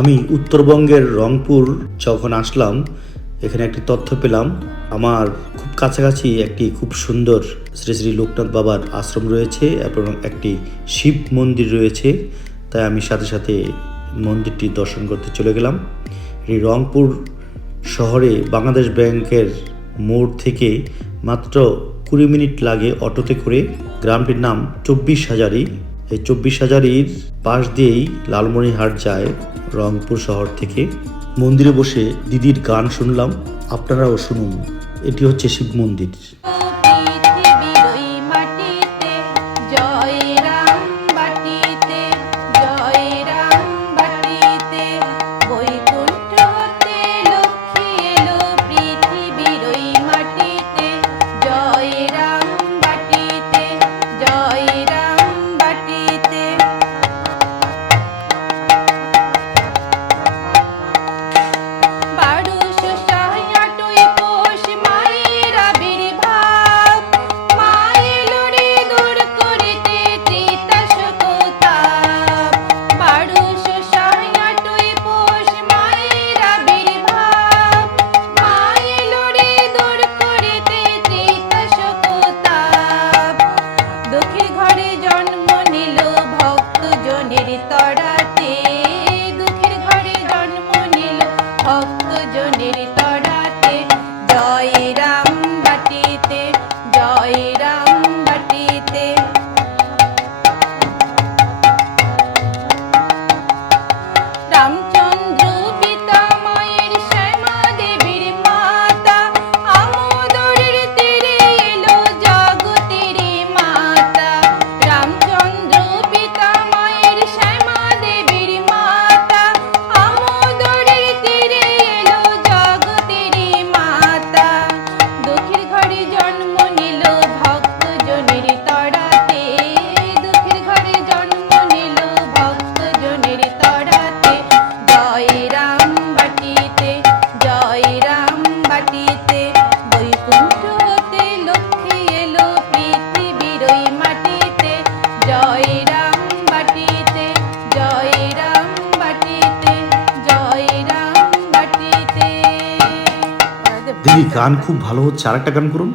আমি উত্তরবঙ্গের রংপুর যখন আসলাম, এখানে একটি তথ্য পেলাম। আমার খুব কাছাকাছি একটি খুব সুন্দর শ্রী শ্রী লোকনাথ বাবার আশ্রম রয়েছে এবং একটি শিব মন্দির রয়েছে। তাই আমি সাথে সাথে মন্দিরটি দর্শন করতে চলে গেলাম। এই রংপুর শহরে বাংলাদেশ ব্যাংকের মোড় থেকে মাত্র কুড়ি মিনিট লাগে অটোতে করে গ্রামটির নাম চব্বিশ হাজারি। এই চব্বিশ হাজারির পাশ দিয়েই লালমনিরহাট যায় রংপুর শহর থেকে। মন্দিরে বসে দিদির গান শুনলাম। আপনারাও শুনুন। এটি হচ্ছে শিব মন্দির। ভক্ত জনের তরাতে জয় রাম। দিদি গান খুব ভালো হচ্ছে আরেকটা গান করুন।